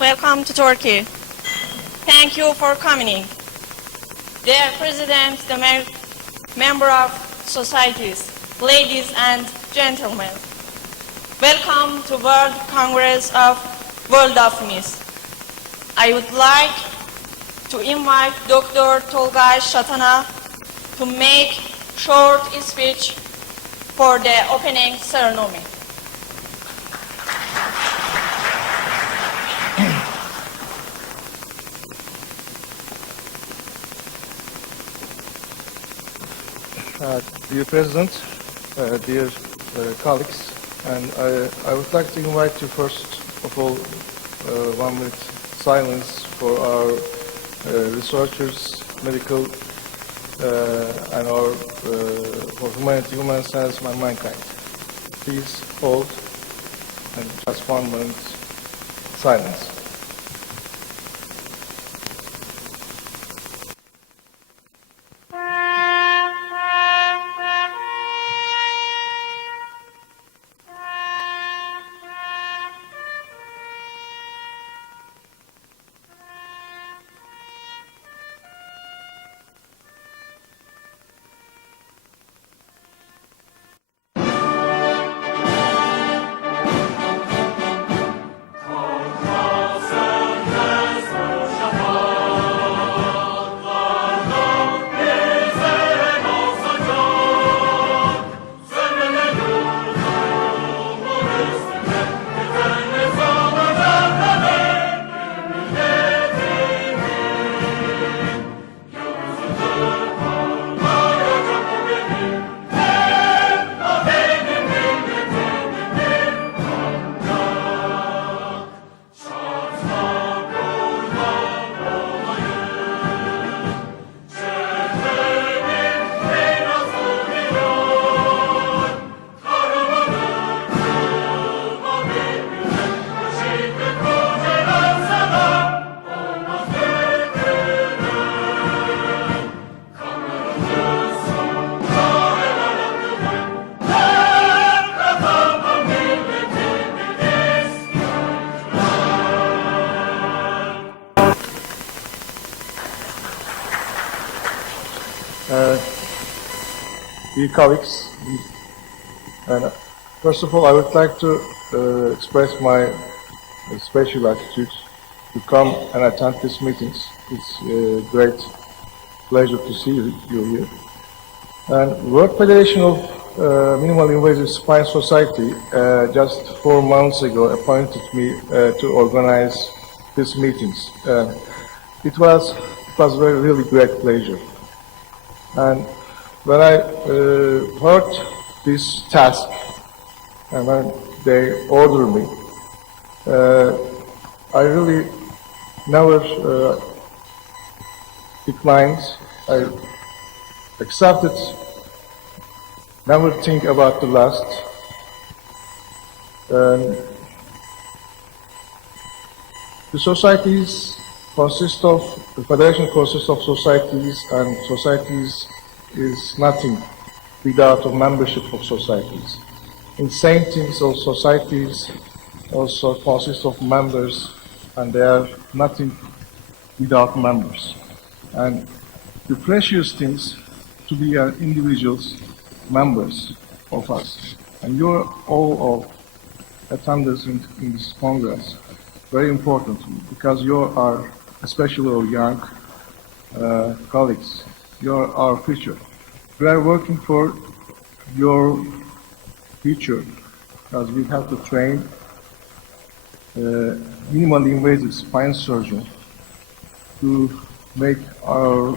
welcome to Turkey. Thank you for coming. Dear President, the member of societies, ladies and gentlemen, welcome to World Congress of WFMISS. I would like to invite Dr. Tolgay Satana to make short speech for the opening ceremony. Dear President, dear colleagues, and I would like to invite you first of all 1 minute silence for our researchers, medical, and our for humanity, human science, and mankind. Please hold and just 1 minute silence. Dear colleagues, and first of all, I would like to express my special gratitude to come and attend these meetings. It's a great pleasure to see you here. And World Federation of Minimally Invasive Spine Society just 4 months ago appointed me to organize these meetings. It was really great pleasure. And when I heard this task, and when they ordered me, I really never declined. I accepted, never think about the last. The societies consist of, the federation consists of societies, and societies is nothing without a membership of societies. In same things of societies also consist of members, and they are nothing without members. And the precious things to be individuals, members of us. And you're all attenders in this Congress. Very important, because you are, especially our young colleagues, you're our future. We are working for your future, because we have to train minimally invasive spine surgeon to make our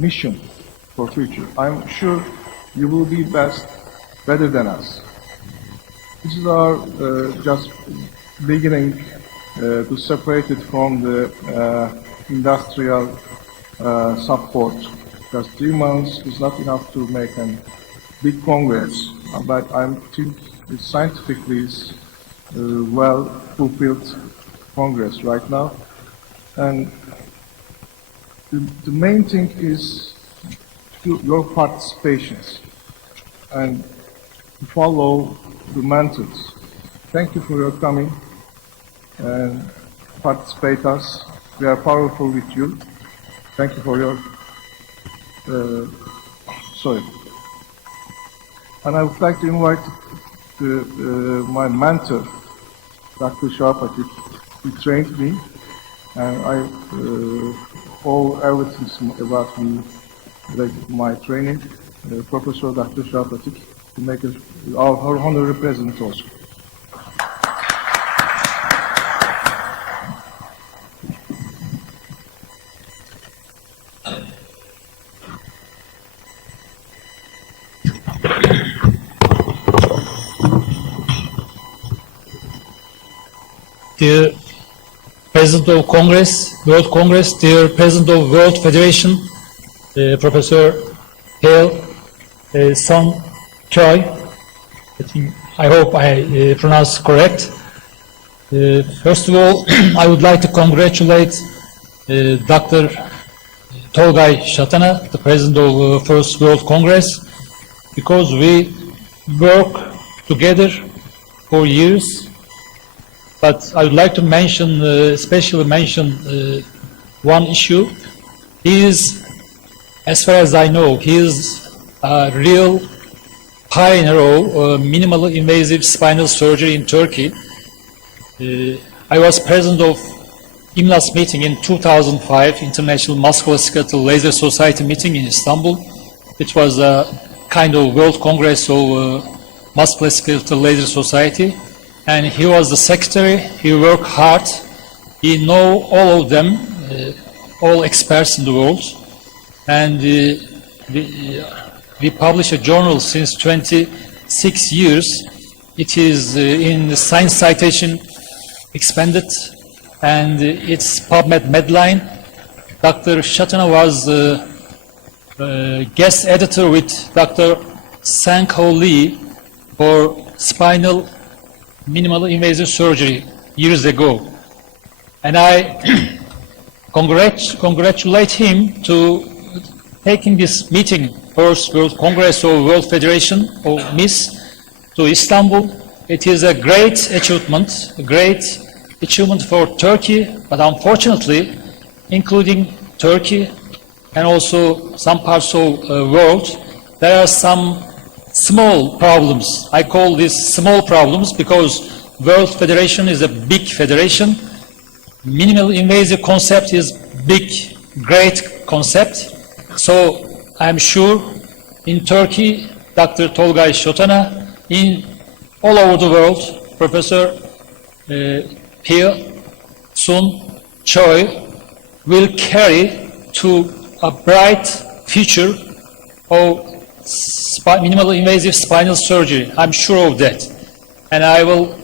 mission for future. I'm sure you will be better than us. This is our just beginning to separate it from the industrial support, because 3 months is not enough to make a big congress, but I think it scientifically is well fulfilled congress right now. And the main thing is your participations and to follow the methods. Thank you for your coming. and participate us. We are powerful with you. Thank you for your, And I would like to invite my mentor, Dr. Gastambide. He trained me, and I all everything about me, like my training, Professor Dr. Gastambide, to make our honorary president also. Dear President of Congress, World Congress, dear President of World Federation, Professor Pil Sun Choi, I hope I pronounced correct. First of all, I would like to congratulate Dr. Tolgay Satana, the President of First World Congress, because we work together for years. But I would like to mention, especially mention one issue. He is, as far as I know, he is a real pioneer of minimally invasive spinal surgery in Turkey. I was president of IMLAS meeting in 2005, International Musculoskeletal Laser Society meeting in Istanbul. It was a kind of World Congress of Musculoskeletal Laser Society. And he was the secretary. He worked hard. He know all of them, all experts in the world. And we publish a journal since 26 years. It is in the Science Citation expanded, and it's PubMed Medline. Dr. Satana was guest editor with Dr. Sang-Ho Lee for spinal minimally invasive surgery years ago. And I congratulate him to taking this meeting, First World Congress of World Federation of MISS, to Istanbul. It is a great achievement for Turkey, but unfortunately, including Turkey and also some parts of the world, there are some small problems. I call these small problems because World Federation is a big federation. Minimal invasive concept is big, great concept. So I'm sure in Turkey, Dr. Tolgay Satana, in all over the world, Professor Pil Sun Choi will carry to a bright future of minimally invasive spinal surgery. I'm sure of that. And I will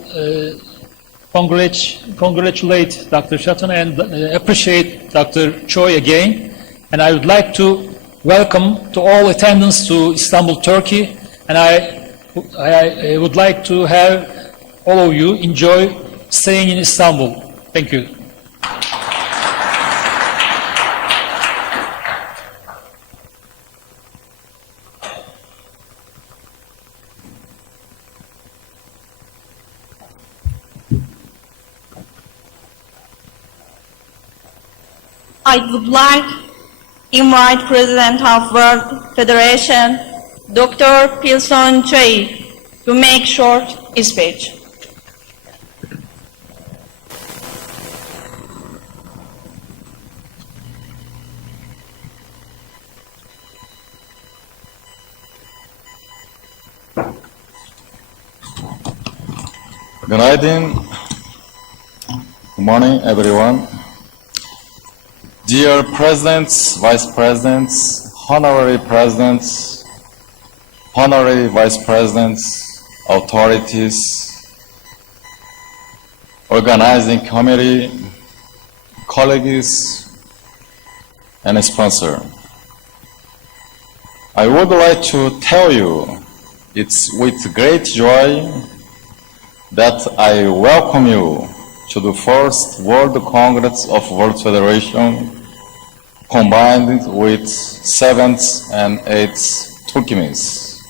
congratulate Dr. Satana and appreciate Dr. Choi again. And I would like to welcome to all attendants to Istanbul, Turkey. And I would like to have all of you enjoy staying in Istanbul. Thank you. I would like to invite President of World Federation, Dr. Pil Sun Choi, to make short speech. Good morning, everyone. Dear Presidents, Vice Presidents, Honorary Presidents, Honorary Vice Presidents, authorities, organizing committee, colleagues, and sponsor. I would like to tell you it's with great joy that I welcome you to the first World Congress of World Federation combined with 7th and 8th TURKMISS.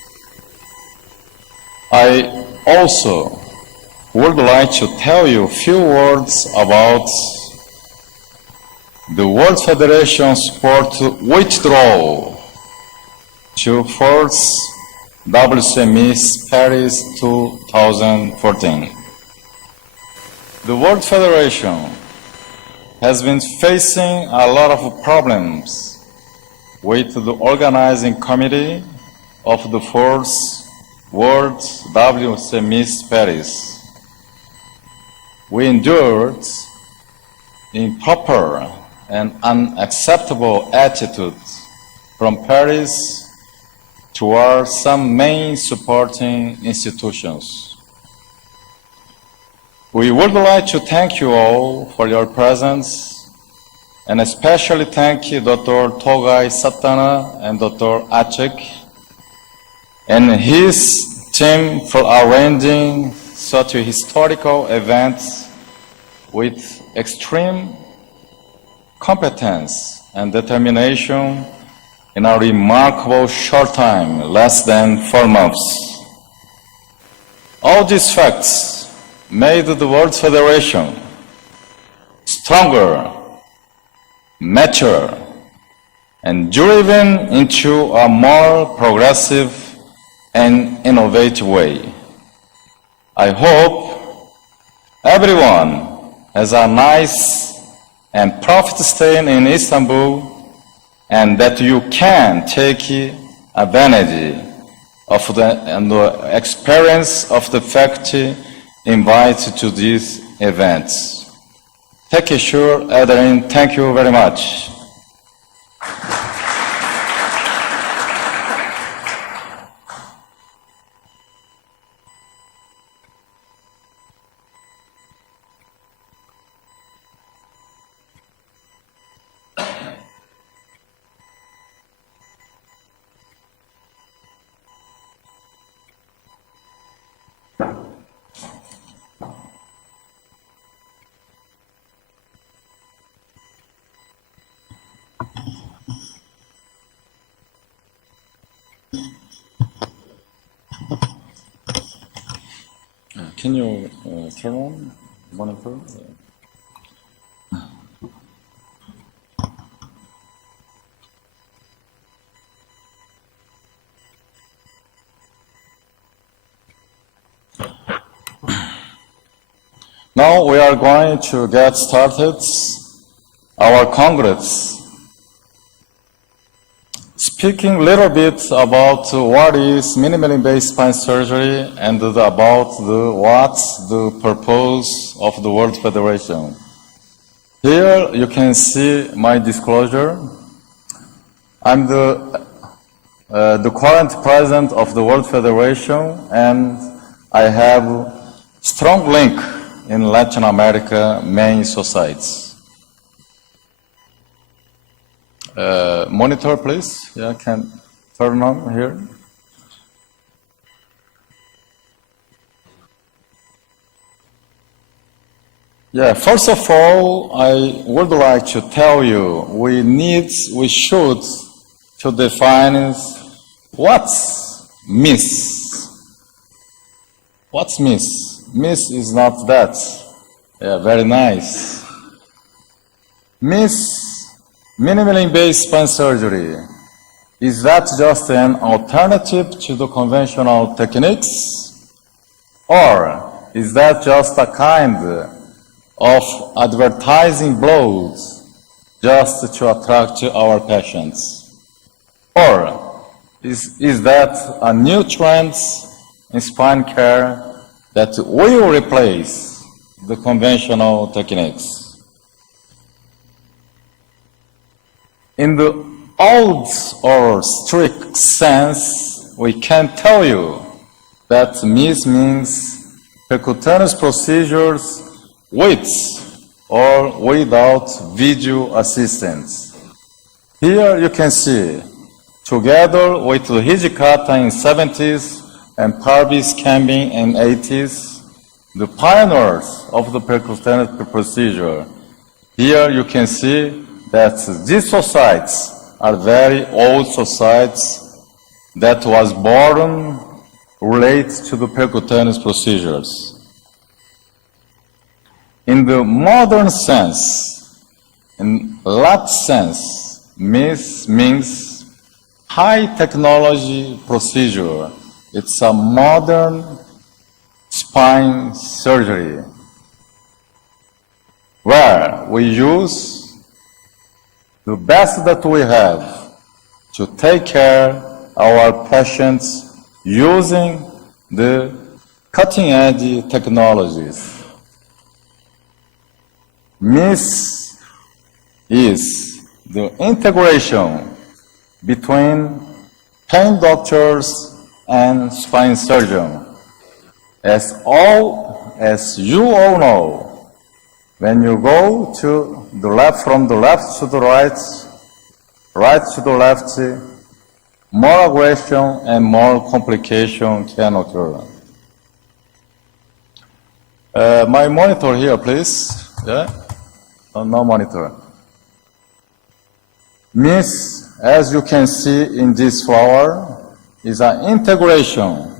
I also would like to tell you a few words about the World Federation support withdrawal to Forte WCMISS Paris 2014. The World Federation has been facing a lot of problems with the organizing committee of the fourth World WCMISS Paris. We endured improper and unacceptable attitudes from Paris toward some main supporting institutions. We would like to thank you all for your presence, and especially thank Dr. Tolgay Satana and Dr. Acek and his team for arranging such a historical event with extreme competence and determination in a remarkable short time, less than 4 months. All these facts made the World Federation stronger, mature, and driven into a more progressive and innovative way. I hope everyone has a nice and profit stay in Istanbul, and that you can take advantage of the experience of the faculty invited to these events. Take care, Adrian. Thank you very much. Can you turn on monitor? Now we are going to get started our Congress. Speaking a little bit about what is minimally invasive spine surgery and about what's the purpose of the World Federation. Here you can see my disclosure. I'm the current president of the World Federation, and I have strong link in Latin America main societies. Monitor, please. Yeah, can turn on here. Yeah, first of all, I would like to tell you we should to define what's MISS. What's MISS? MISS is not that. Yeah, very nice. MISS, minimally invasive spine surgery, is that just an alternative to the conventional techniques? Or is that just a kind of advertising blows just to attract our patients? Or is that a new trend in spine care that will replace the conventional techniques? In the old or strict sense, we can tell you that MISS means percutaneous procedures with or without video assistance. Here you can see, together with the Hijikata in 70s and Parvis Camping in 80s, the pioneers of the percutaneous procedure. Here you can see that these societies are very old societies that was born related to the percutaneous procedures. In the modern sense, in Latin sense, means high technology procedure. It's a modern spine surgery where we use the best that we have to take care of our patients using the cutting-edge technologies. MISS is the integration between pain doctors and spine surgeon. As you all know, when you go to the left, from the left to the right, right to the left, more aggression and more complication can occur. My monitor here, please. Yeah? No monitor. MISS, as you can see in this flower, is an integration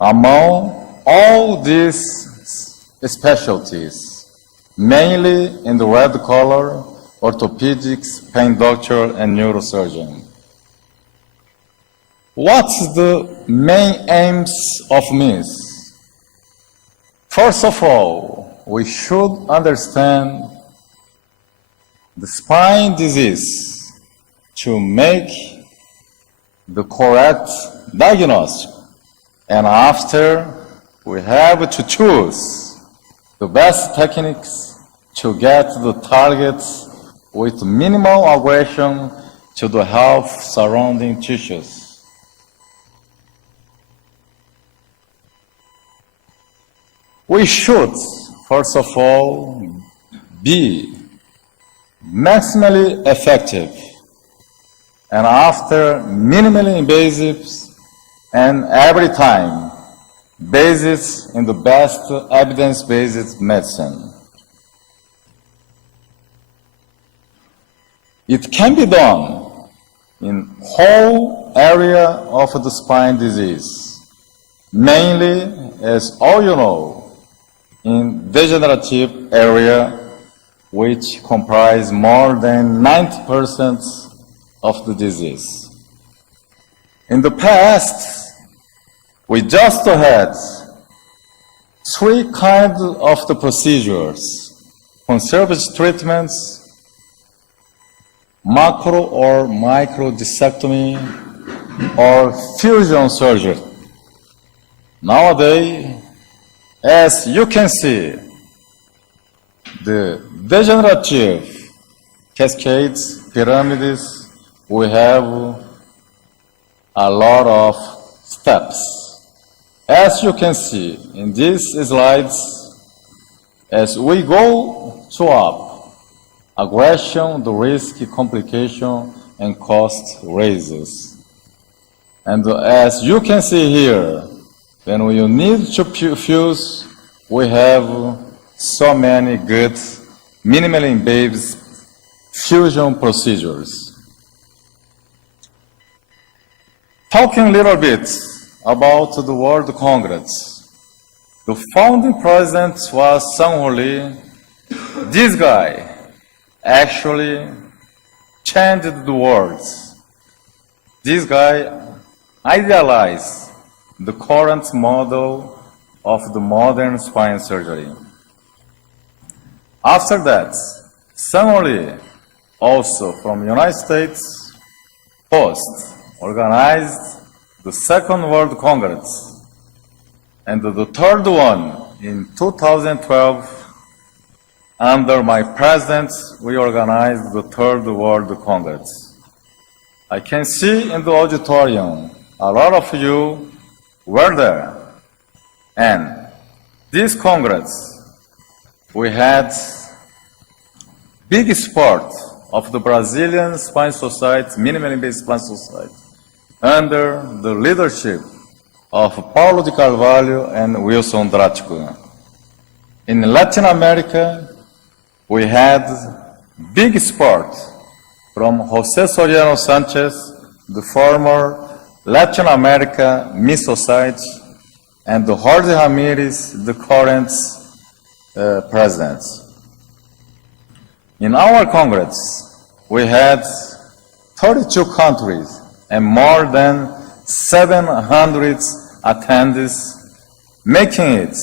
among all these specialties, mainly in the red color, orthopedics, pain doctor, and neurosurgeon. What's the main aims of MISS? First of all, we should understand the spine disease to make the correct diagnosis. And after, we have to choose the best techniques to get the targets with minimal aggression to the health surrounding tissues. We should, first of all, be maximally effective, and after minimally invasive, and every time based in the best evidence-based medicine. It can be done in whole area of the spine disease, mainly, as all you know, in degenerative area, which comprise more than 90% of the disease. In the past, we just had three kinds of the procedures: conservative treatments, macro or micro discectomy, or fusion surgery. Nowadays, as you can see, the degenerative cascades, pyramids, we have a lot of steps. As you can see in these slides, as we go to up, aggression, the risk, complication, and cost raises. And as you can see here, when we need to fuse, we have so many good, minimally invasive fusion procedures. Talking a little bit about the World Congress. The founding president was Sang-Ho Lee. This guy actually changed the world. This guy idealized the current model of the modern spine surgery. After that, Sang-Ho Lee, also from United States, organized the Second World Congress, and the third one in 2012. Under my presence, we organized the Third World Congress. I can see in the auditorium, a lot of you were there. And this Congress, we had big support of the Brazilian Spine Society, minimally invasive spine society, under the leadership of Paulo de Carvalho and Wilson Drático. In Latin America, we had big support from José Soriano Sanchez, the former Latin America MISS Society, and Jorge Ramirez, the current presidents. In our Congress, we had 32 countries and more than 700 attendees, making it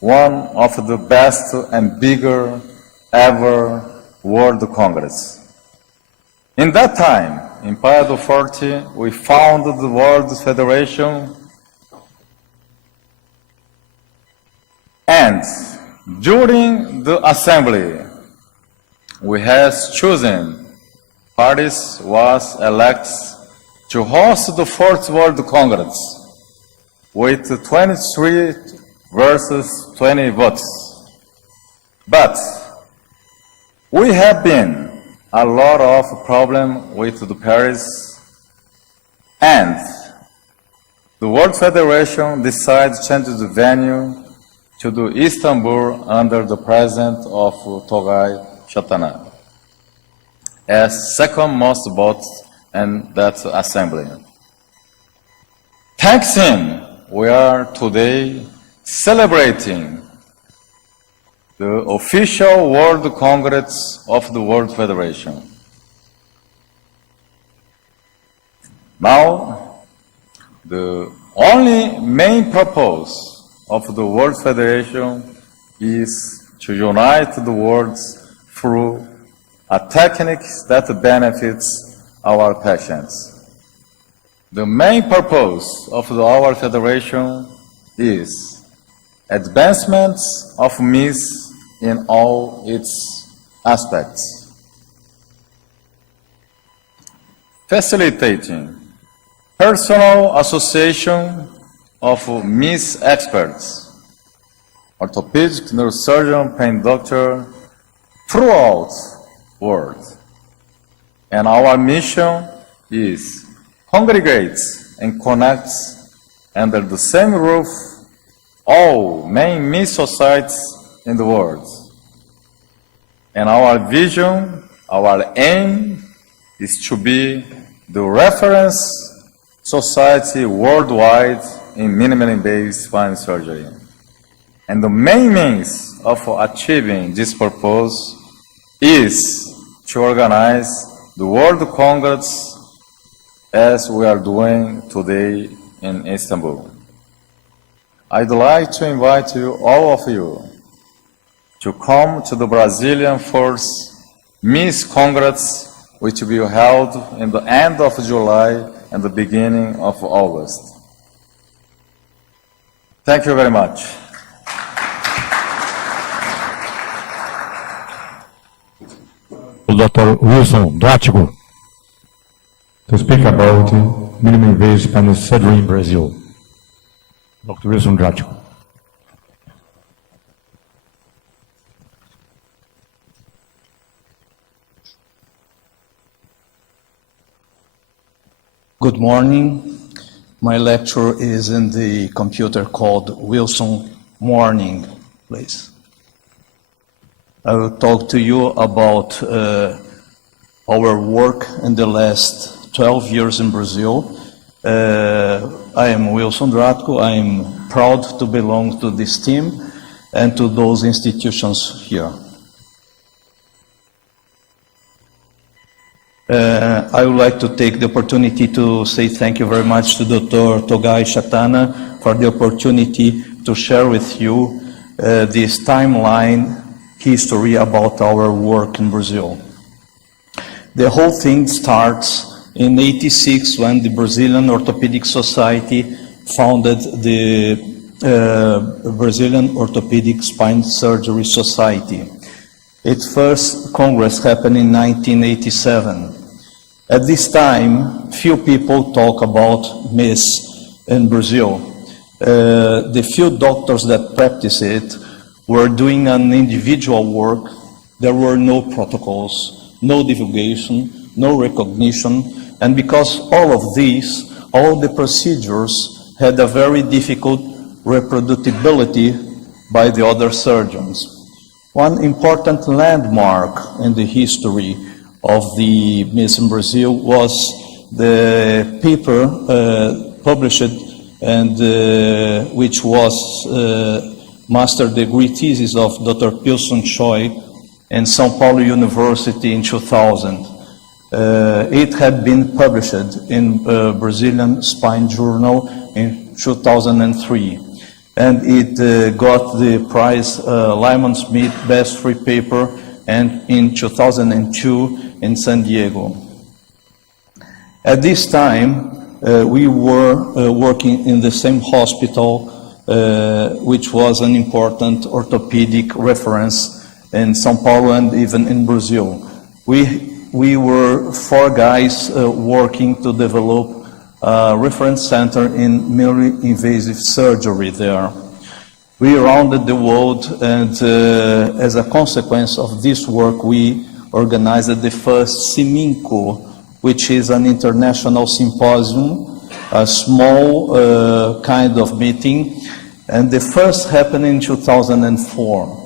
one of the best and bigger ever World Congress. In that time, in Praia do Forte, we founded the World Federation, and during the assembly, we have chosen parties was elected to host the Fourth World Congress with 23 versus 20 votes. But we have been a lot of problem with the Paris, and the World Federation decided to change the venue to the Istanbul under the president of Tolgay Satana as second most votes in that assembly. Thanks him, we are today celebrating the official World Congress of the World Federation. Now, the only main purpose of the World Federation is to unite the world through a technique that benefits our patients. The main purpose of our federation is advancements of MISS in all its aspects, facilitating personal association of MISS experts, orthopedic, neurosurgeon, pain doctor, throughout the world. And our mission is congregate and connect under the same roof all main MISS societies in the world. And our vision, our aim is to be the reference society worldwide in minimally invasive spine surgery. And the main means of achieving this purpose is to organize the World Congress as we are doing today in Istanbul. I'd like to invite you, all of you, to come to the Brazilian First MISS Congress, which will be held in the end of July and the beginning of August. Thank you very much. Dr. Wilson Choi to speak about minimally invasive spinal surgery in Brazil. Dr. Wilson Choi. Good morning. My lecture is in the computer called Wilson Morning, please. I will talk to you about our work in the last 12 years in Brazil. I am Wilson Choi. I am proud to belong to this team and to those institutions here. I would like to take the opportunity to say thank you very much to Dr. Tolgay Satana for the opportunity to share with you this timeline history about our work in Brazil. The whole thing starts in '86 when the Brazilian Orthopedic Society founded the Brazilian Orthopedic Spine Surgery Society. Its first Congress happened in 1987. At this time, few people talk about MISS in Brazil. The few doctors that practice it were doing an individual work. There were no protocols, no divulgation, no recognition, and because all of these, all the procedures had a very difficult reproducibility by the other surgeons. One important landmark in the history of the MISS in Brazil was the paper published and which was master degree thesis of Dr. Pil Sun Choi in São Paulo University in 2000. It had been published in Brazilian Spine Journal in 2003, and it got the prize Lyman Smith Best Free Paper and in 2002 in San Diego. At this time, we were working in the same hospital, which was an important orthopedic reference in São Paulo and even in Brazil. We were 4 guys working to develop a reference center in minimally invasive surgery there. We rounded the world, and as a consequence of this work, we organized the first CIMINCO, which is an international symposium, a small kind of meeting, and the first happened in 2004.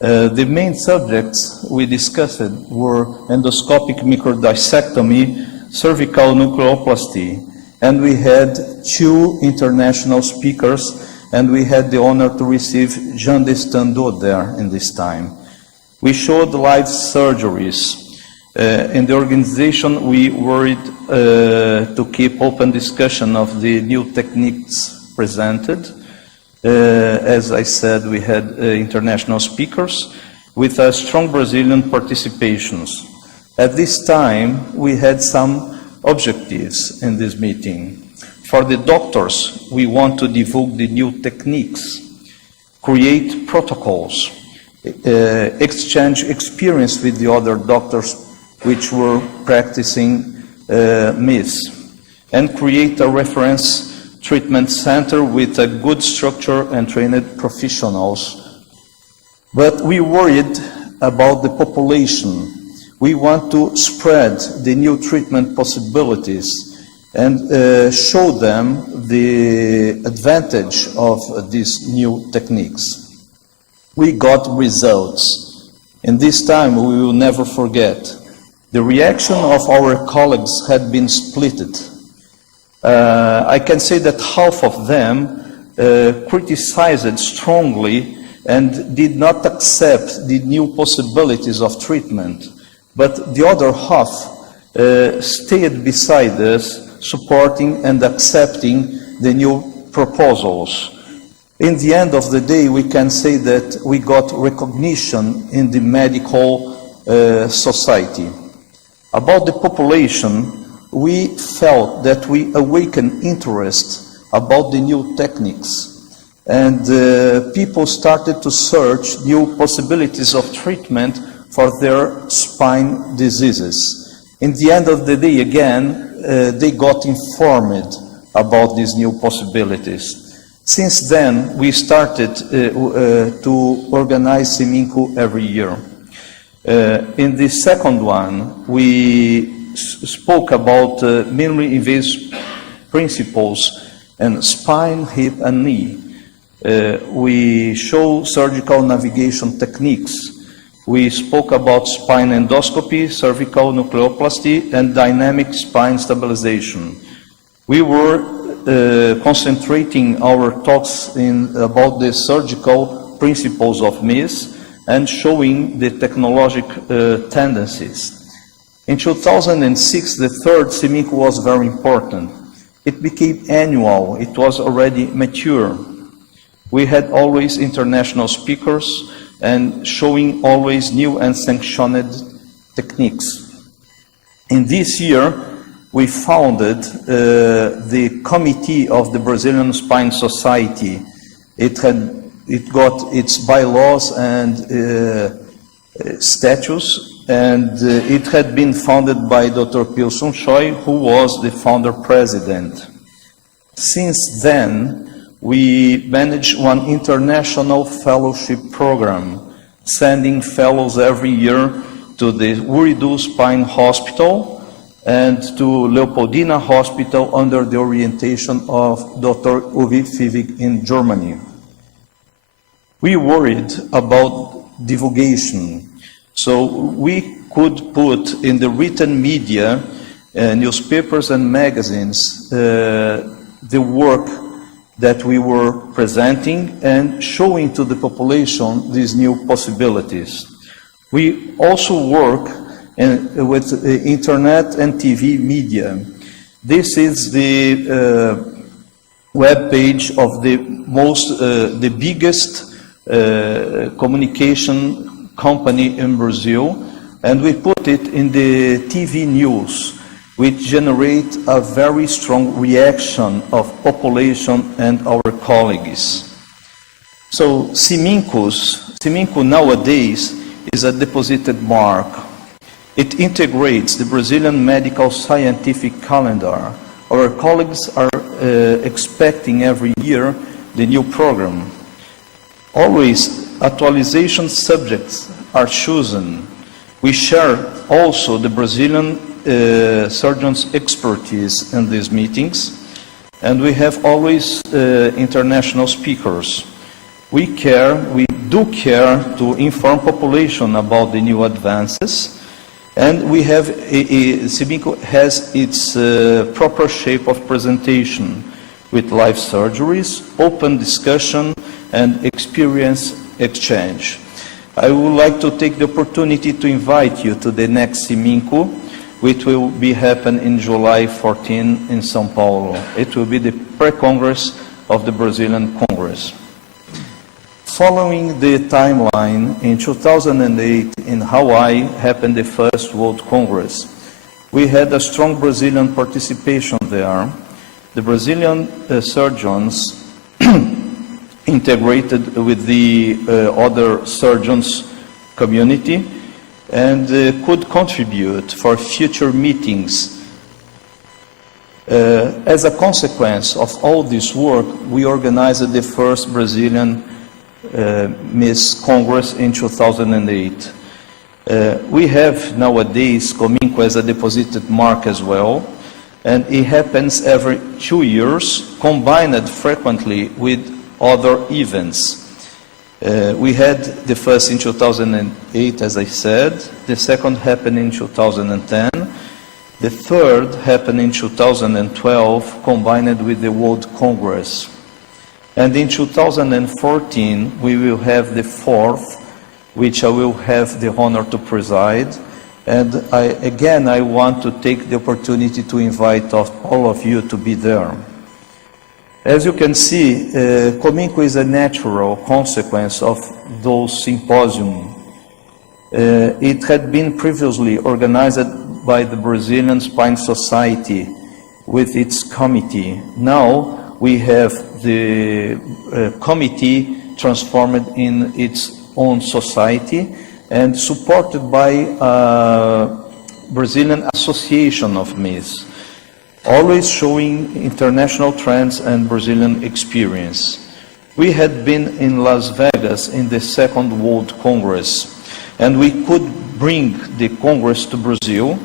The main subjects we discussed were endoscopic microdissectomy, cervical nucleoplasty, and we had 2 international speakers, and we had the honor to receive Jean Destandot there in this time. We showed live surgeries. In the organization, we worried to keep open discussion of the new techniques presented. As I said, we had international speakers with strong Brazilian participations. At this time, we had some objectives in this meeting. For the doctors, we want to divulge the new techniques, create protocols, exchange experience with the other doctors which were practicing MISS, and create a reference treatment center with a good structure and trained professionals. But we worried about the population. We want to spread the new treatment possibilities and show them the advantage of these new techniques. We got results. In this time, we will never forget. The reaction of our colleagues had been splitted. I can say that half of them criticized strongly and did not accept the new possibilities of treatment. But the other half stayed beside us, supporting and accepting the new proposals. In the end of the day, we can say that we got recognition in the medical society. About the population, we felt that we awakened interest about the new techniques, and people started to search new possibilities of treatment for their spine diseases. In the end of the day, again, they got informed about these new possibilities. Since then, we started to organize CIMINCO every year. In the second one, we spoke about minimally invasive principles and spine, hip, and knee. We show surgical navigation techniques. We spoke about spine endoscopy, cervical nucleoplasty, and dynamic spine stabilization. We were concentrating our talks about the surgical principles of MISS and showing the technological tendencies. In 2006, the third CIMINCO was very important. It became annual. It was already mature. We had always international speakers and showing always new and sanctioned techniques. In this year, we founded the Committee of the Brazilian Spine Society. It got its bylaws and statutes, and it had been founded by Dr. Pil Sun Choi, who was the founder president. Since then, we manage one international fellowship program, sending fellows every year to the Uridu Spine Hospital and to Leopoldina Hospital under the orientation of Dr. Uwe Fivig in Germany. We worried about divulgation, so we could put in the written media, newspapers and magazines, the work that we were presenting and showing to the population these new possibilities. We also work with internet and TV media. This is the web page of the biggest communication company in Brazil, and we put it in the TV news, which generate a very strong reaction of population and our colleagues. So Siminco nowadays is a deposited mark. It integrates the Brazilian medical scientific calendar. Our colleagues are expecting every year the new program. Always actualization subjects are chosen. We share also the Brazilian surgeons' expertise in these meetings, and we have always international speakers. We do care to inform population about the new advances, and we have Siminco has its proper shape of presentation with live surgeries, open discussion, and experience exchange. I would like to take the opportunity to invite you to the next Siminco, which will be happen in July 14 in São Paulo. It will be the pre-Congress of the Brazilian Congress. Following the timeline, in 2008 in Hawaii happened the first World Congress. We had a strong Brazilian participation there. The Brazilian surgeons integrated with the other surgeons community and could contribute for future meetings. As a consequence of all this work, we organized the first Brazilian Miss Congress in 2008. We have nowadays Cominco as a deposited mark as well, and it happens every 2 years, combined frequently with other events. We had the first in 2008, as I said. The second happened in 2010. The third happened in 2012, combined with the World Congress. And in 2014, we will have the fourth, which I will have the honor to preside. And I want to take the opportunity to invite all of you to be there. As you can see, Cominco is a natural consequence of those symposiums. It had been previously organized by the Brazilian Spine Society with its committee. Now we have the committee transformed in its own society and supported by a Brazilian Association of MISS, always showing international trends and Brazilian experience. We had been in Las Vegas in the second World Congress, and we could bring the Congress to Brazil,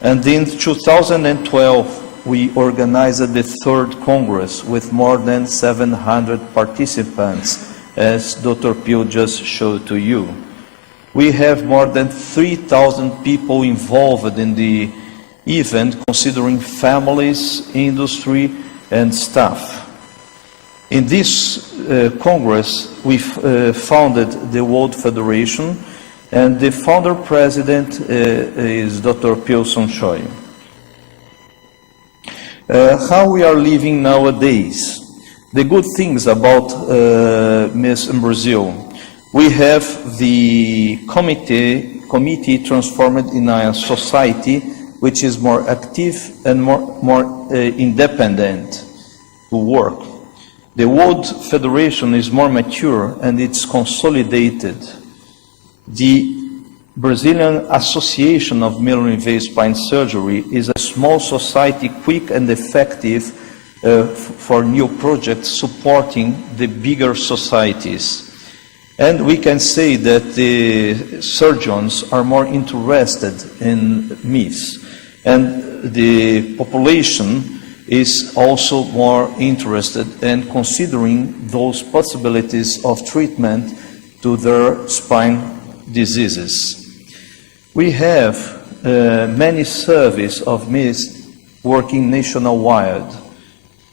and in 2012 we organized the third Congress with more than 700 participants, as Dr. Pil just showed to you. We have more than 3,000 people involved in the event, considering families, industry, and staff. In this Congress, we founded the World Federation, and the founder president is Dr. Pil Sun Choi. How we are living nowadays. The good things about MISS in Brazil. We have the committee transformed in a society which is more active and more independent to work. The World Federation is more mature and it's consolidated. The Brazilian Association of Minimally Invasive Spine Surgery is a small society, quick and effective for new projects supporting the bigger societies. And we can say that the surgeons are more interested in MISS, and the population is also more interested in considering those possibilities of treatment to their spine diseases. We have many surveys of MISS working nationwide.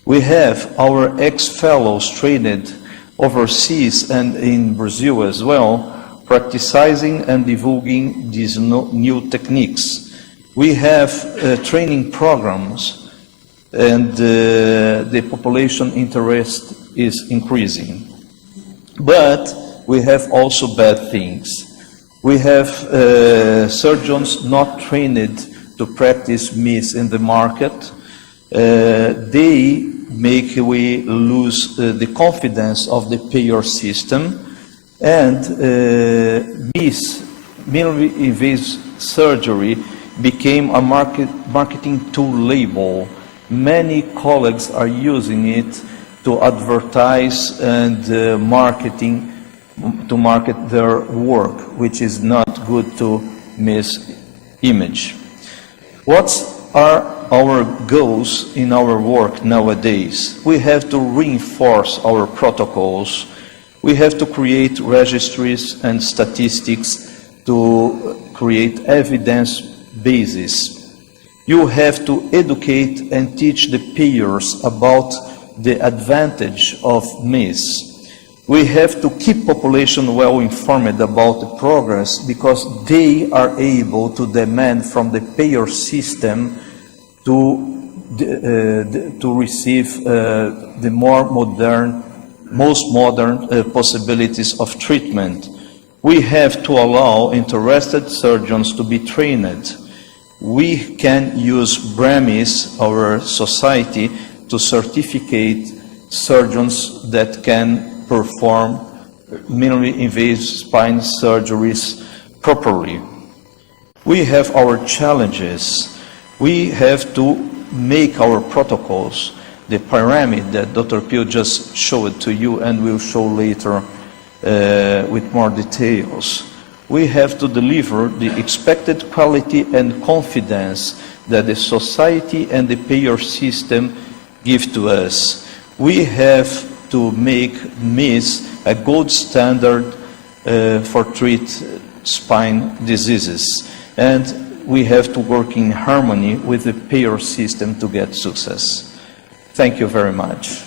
We have our ex-fellows trained overseas and in Brazil as well, practicing and divulging these new techniques. We have training programs, and the population interest is increasing. But we have also bad things. We have surgeons not trained to practice MISS in the market. They make we lose the confidence of the payer system, and MISS, minimally invasive surgery, became a marketing tool label. Many colleagues are using it to advertise and to market their work, which is not good to MISS image. What are our goals in our work nowadays? We have to reinforce our protocols. We have to create registries and statistics to create evidence basis. You have to educate and teach the payers about the advantage of MISS. We have to keep population well informed about the progress, because they are able to demand from the payer system to receive the most modern possibilities of treatment. We have to allow interested surgeons to be trained. We can use BRAMIS, our society, to certificate surgeons that can perform minimally invasive spine surgeries properly. We have our challenges. We have to make our protocols, the pyramid that Dr. Pil just showed to you and will show later with more details. We have to deliver the expected quality and confidence that the society and the payer system give to us. We have to make MISS a gold standard for treat spine diseases. And we have to work in harmony with the payer system to get success. Thank you very much.